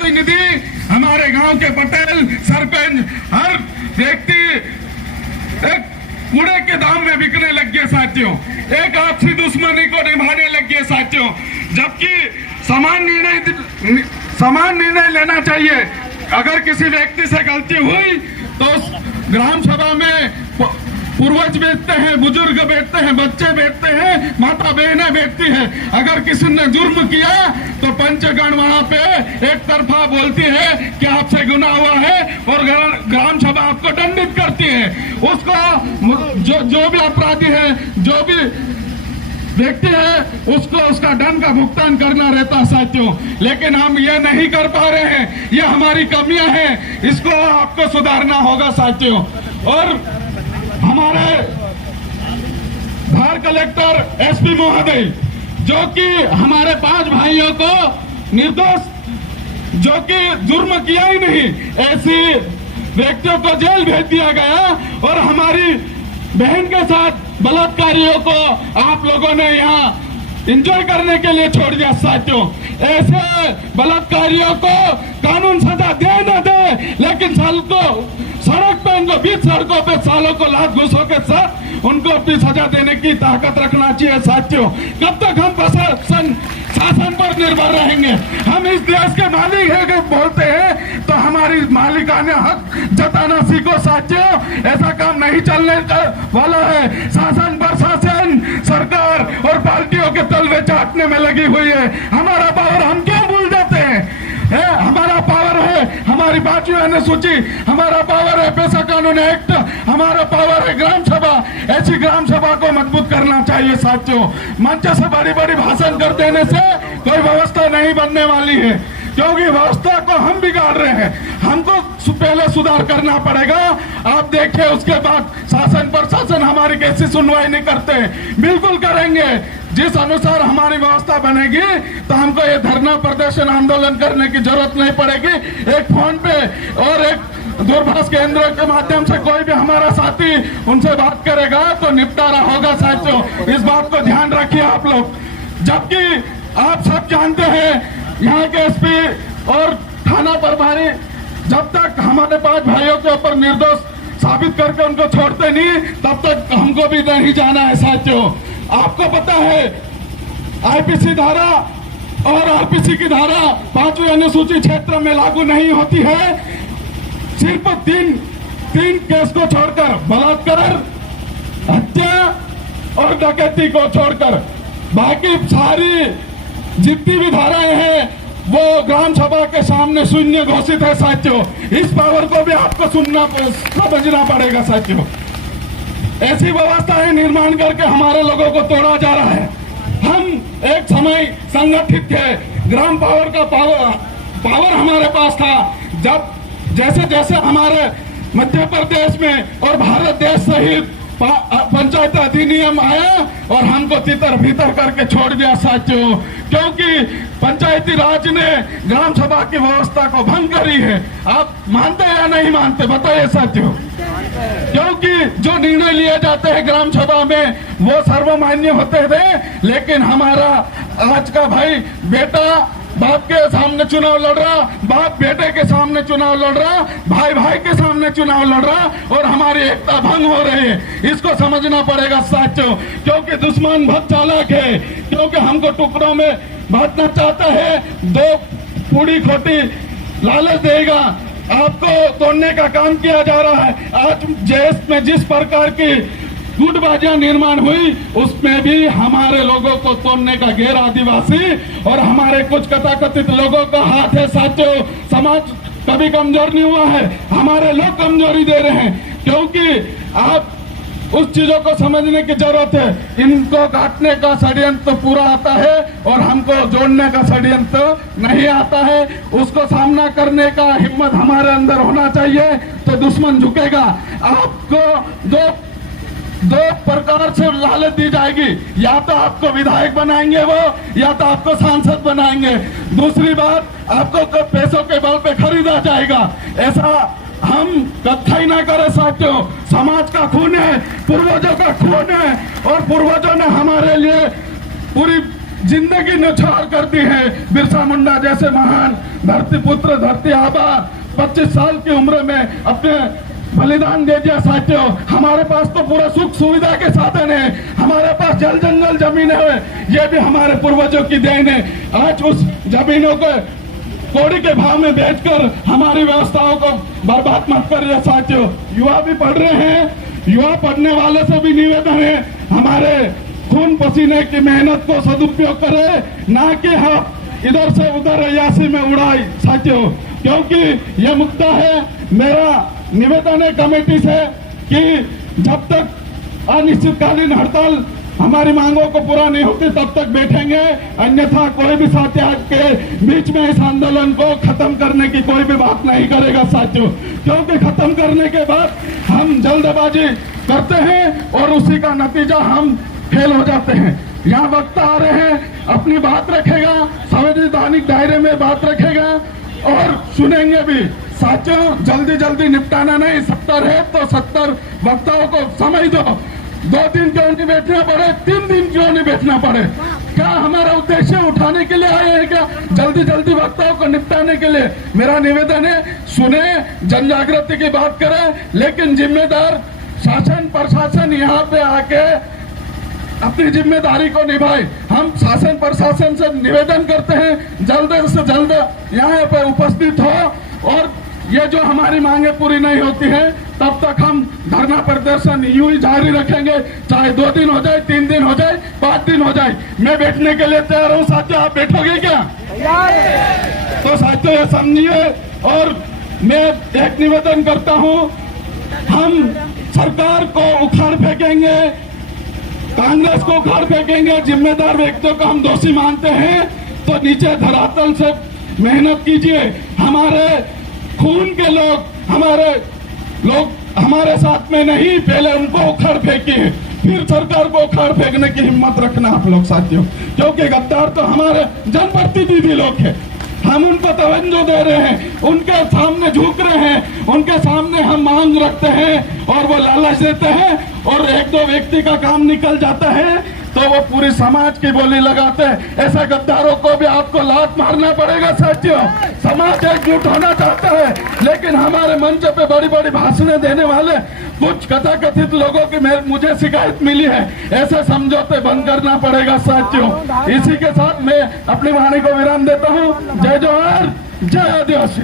प्रतिनिधि, हमारे गांव के पटेल, सरपंच, हर व्यक्ति एक कूड़े के दाम में बिकने लग गए साथियों, एक आपसी दुश्मनी को निभाने लग गए साथियों। जबकि समान निर्णय लेना चाहिए। अगर किसी व्यक्ति से गलती हुई तो ग्राम सभा में पूर्वज बैठते हैं, बुजुर्ग बैठते हैं, बच्चे बैठते हैं, माता बहनें बैठती हैं। अगर किसी ने जुर्म किया तो पंचगण वहां पे एक तरफा बोलती है कि आपसे गुनाह हुआ है और ग्राम सभा आपको दंडित करती है। उसको जो भी अपराधी है, जो भी व्यक्ति है, उसको उसका दंड का भुगतान करना रहता है साथियों। लेकिन हम ये नहीं कर पा रहे हैं, ये हमारी कमियां हैं, इसको आपको सुधारना होगा साथियों। और हमारे धार कलेक्टर एसपी महोदय, जो कि हमारे 5 भाइयों को निर्दोष, जो कि जुर्म किया ही नहीं, ऐसी व्यक्तियों को जेल भेज दिया गया और हमारी बहन के साथ बलात्कारियों को आप लोगों ने यहाँ एंजॉय करने के लिए छोड़ दिया साथियों। ऐसे बलात्कारियों को कानून सजा दे न दे, लेकिन सड़क पे उनको बीच सड़कों पे सालों को लात घूसों के साथ उनको अपनी सजा देने की ताकत रखना चाहिए साथियों। कब तक हम शासन पर निर्भर रहेंगे? हम इस देश के मालिक है कि बोलते हैं तो हमारी मालिकाने हक जताना सीखो साथियों। ऐसा काम नहीं चलने वाला है। शासन प्रशासन सरकार और पार्टियों के तलवे चाटने में लगी हुई है। हमारा पावर हम क्यों भूल जाते हैं? हमारा पावर है हमारी 5वीं अनुसूची, हमारा पावर है पेशा कानून एक्ट, हमारा पावर है ग्राम सभा। ऐसी ग्राम सभा को मजबूत करना चाहिए साथियों। मंच से बड़ी बड़ी भाषण कर देने से कोई व्यवस्था नहीं बनने वाली है, क्योंकि व्यवस्था को हम बिगाड़ रहे हैं। हमको पहले सुधार करना पड़ेगा। आप देखिए, उसके बाद शासन प्रशासन हमारी कैसी सुनवाई नहीं करते। बिल्कुल करेंगे। जिस अनुसार हमारी व्यवस्था बनेगी तो हमको ये धरना प्रदर्शन आंदोलन करने की जरूरत नहीं पड़ेगी। एक फोन पे और एक दूरभाष केंद्र के माध्यम से कोई भी हमारा साथी उनसे बात करेगा तो निपटारा होगा साथियों। इस बात को ध्यान रखिए आप लोग। जबकि आप सब जानते हैं, यहाँ के एसपी और थाना प्रभारी जब तक हमारे 5 भाइयों के ऊपर निर्दोष साबित करके उनको छोड़ते नहीं, तब तक हमको भी नहीं जाना है साथियों। आपको पता है, आईपीसी धारा और आरपीसी की धारा 5वीं अनुसूची क्षेत्र में लागू नहीं होती है। सिर्फ तीन केस को छोड़कर, बलात्कार, हत्या और डकैती को छोड़कर बाकी सारी जितनी भी धाराएं हैं वो ग्राम सभा के सामने शून्य घोषित है साथियों। इस पावर को भी आपको समझना पड़ेगा साथियों। ऐसी व्यवस्थाएं निर्माण करके हमारे लोगों को तोड़ा जा रहा है। हम एक समय संगठित थे, ग्राम पावर का पावर हमारे पास था। जब जैसे जैसे हमारे मध्य प्रदेश में और भारत देश सहित पंचायत अधिनियम आया और हमको तितर भीतर करके छोड़ दिया साथियों, क्योंकि पंचायती राज ने ग्राम सभा की व्यवस्था को भंग करी है। आप मानते या नहीं मानते, बताइए साथियों। क्योंकि जो निर्णय लिए जाते हैं ग्राम सभा में वो सर्वमान्य होते थे, लेकिन हमारा आज का भाई बेटा बाप के सामने चुनाव लड़ रहा, बाप बेटे के सामने चुनाव लड़ रहा, भाई भाई के सामने चुनाव लड़ रहा और हमारी एकता भंग हो रही है। इसको समझना पड़ेगा साथियों, क्योंकि दुश्मन बहुत चालाक है, क्योंकि हमको टुकड़ों में बांटना चाहता है। 2 पूरी खोटी लालच देगा, आपको तोड़ने का काम किया जा रहा है। आज देश में जिस प्रकार की गुटबाजियां निर्माण हुई, उसमें भी हमारे लोगों को तोड़ने का गैर आदिवासी और हमारे कुछ कथाकथित लोगों का हाथ है साथियों। समाज कभी कमजोर नहीं हुआ है, हमारे लोग कमजोरी दे रहे हैं, क्योंकि आप उस चीजों को समझने की जरूरत है। इनको काटने का षड्यंत्र पूरा आता है और हमको जोड़ने का षड्यंत्र नहीं आता है। उसको सामना करने का हिम्मत हमारे अंदर होना चाहिए, तो दुश्मन झुकेगा। आपको दो प्रकार से लालच दी जाएगी, या तो आपको विधायक बनाएंगे वो, या तो आपको सांसद बनाएंगे। दूसरी बात, आपको पैसों के बल पे खरीदा जाएगा। ऐसा हम कथई ना करें साथियों। समाज का खून है, पूर्वजों का खून है और पूर्वजों ने हमारे लिए पूरी जिंदगी न्यौछावर कर दी है। बिरसा मुंडा जैसे महान धरती पुत्र, धरती आबा 25 साल की उम्र में अपने बलिदान दे दिया। साथियों, हमारे पास तो पूरा सुख सुविधा के साधन है, हमारे पास जल जंगल जमीन है, ये भी हमारे पूर्वजों की देन है। आज उस जमीनों को कौड़ी के भाव में बेचकर हमारी व्यवस्थाओं को बर्बाद मत करिए। साथियों, युवा भी पढ़ रहे हैं, युवा पढ़ने वाले से भी निवेदन है, हमारे खून पसीने की मेहनत को सदुपयोग करे, ना कि हम इधर से उधर अयासी में उड़ाई। साथियों, क्योंकि यह मुद्दा है, मेरा निवेदन है कमेटी से कि जब तक अनिश्चितकालीन हड़ताल हमारी मांगों को पूरा नहीं होती तब तक बैठेंगे, अन्यथा कोई भी साथी आज के बीच में इस आंदोलन को खत्म करने की कोई भी बात नहीं करेगा। साथियों, क्योंकि खत्म करने के बाद हम जल्दबाजी करते हैं और उसी का नतीजा हम फेल हो जाते हैं। यहाँ वक्ता आ रहे हैं, अपनी बात रखेगा, संवैधानिक दायरे में बात रखेगा और सुनेंगे भी। साथियों, जल्दी जल्दी निपटाना नहीं, 70 है तो 70 वक्ताओं को समय दो। 2 दिन क्यों नहीं बैठना पड़े, 3 दिन क्यों नहीं बैठना पड़े? क्या हमारा उद्देश्य उठाने के लिए आए हैं क्या? जल्दी जल्दी वक्ताओं को निपटाने के लिए मेरा निवेदन है, सुने, जन जागृति की बात करें, लेकिन जिम्मेदार शासन प्रशासन यहाँ पे आके अपनी जिम्मेदारी को निभाए। हम शासन प्रशासन से निवेदन करते हैं, जल्द से जल्द यहाँ पे उपस्थित हो और ये जो हमारी मांगे पूरी नहीं होती है तब तक हम धरना प्रदर्शन यूं ही जारी रखेंगे, चाहे 2 दिन हो जाए, 3 दिन हो जाए, 5 दिन हो जाए। मैं बैठने के लिए तैयार हूँ। साथियों, आप बैठोगे क्या? तो साथियों, ये समझिए। और मैं एक निवेदन करता हूँ, हम सरकार को उखाड़ फेंकेंगे, कांग्रेस को उखाड़ फेंकेंगे, जिम्मेदार व्यक्तियों को हम दोषी मानते हैं तो नीचे धरातल से मेहनत कीजिए। हमारे खून के लोग हमारे साथ में नहीं, पहले उनको उखाड़ फेंकिए, फिर सरकार को उखाड़ फेंकने की हिम्मत रखना आप लोग। साथियों, क्योंकि गद्दार तो हमारे जनप्रतिनिधि लोग हैं, हम उनको तवज्जो दे रहे हैं, उनके सामने झुक रहे हैं, उनके सामने हम मांग रखते हैं और वो लालच देते हैं और 1-2 व्यक्ति का काम निकल जाता है तो वो पूरी समाज की बोली लगाते हैं। ऐसे गद्दारों को भी आपको लात मारना पड़ेगा। साथियों, समाज एकजुट होना चाहता है, लेकिन हमारे मंच पे बड़ी बड़ी भाषणें देने वाले कुछ कथाकथित लोगों की मुझे शिकायत मिली है, ऐसे समझौते बंद करना पड़ेगा। साथियों, इसी के साथ मैं अपनी वाणी को विराम देता हूँ। जय जवाहर, जय आदिवासी।